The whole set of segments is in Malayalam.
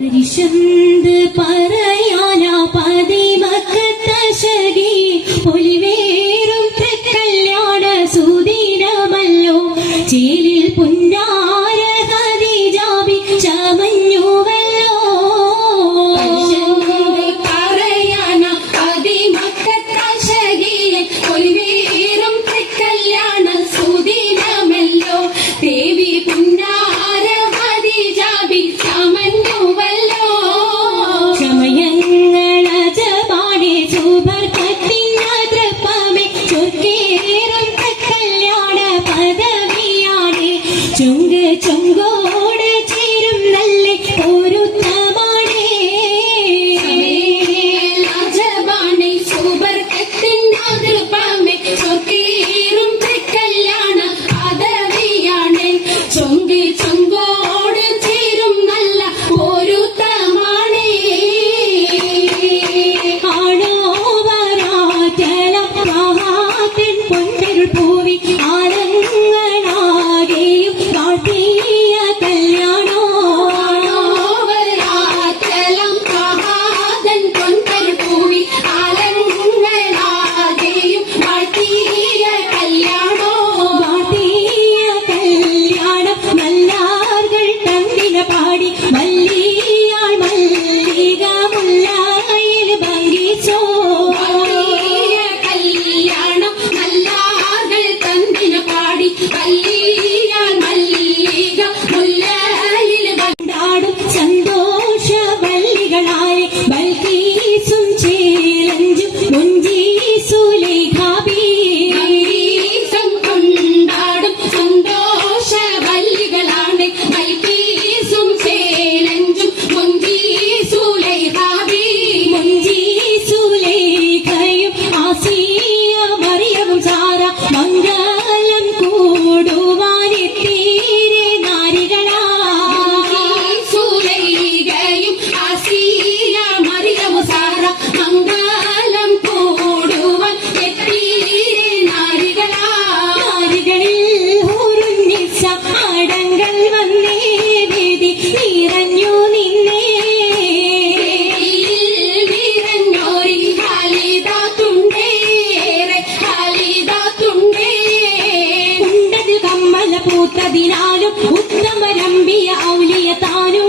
在你身边 Bye. പൂത്തതിനാലും ഉത്തമരമ്പിയ ഔലിയ താനും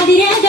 на деревьях.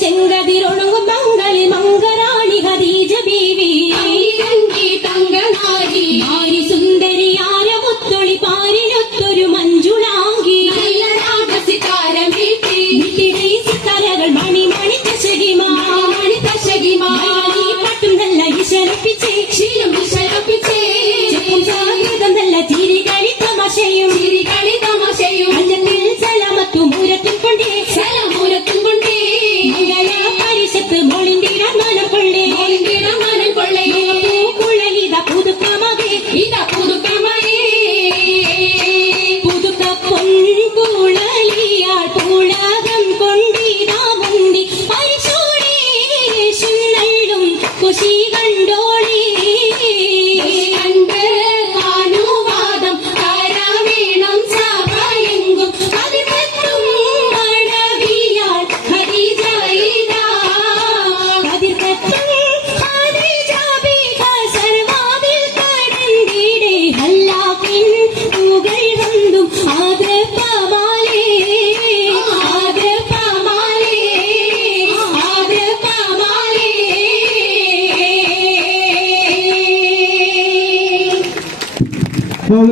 ചെങ്കതിരൊണങ്ങും മംഗളി മംഗരാണി ഹരീജ ബീവി. തങ്കനാരി. സുന്ദരി ആര മുത്തൊളി പാരിനൊത്തൊരു മഞ്ജുളാങ്കി സിത്താരകൾ മണിമണി ദശകിമാ. മണി ദശകിമാ. പട്ടും നല്ല ഇശലപ്പിച്ചേ ശീലം ഇശലപ്പിച്ചേ നല്ല ചിരികളി തമാശയും ചിരികളി തമാശയും അഞ്ചത്തിൽ സലാമത്തും ഉരത്തിൽ കൊണ്ടേ. ¡Cosí, февраль.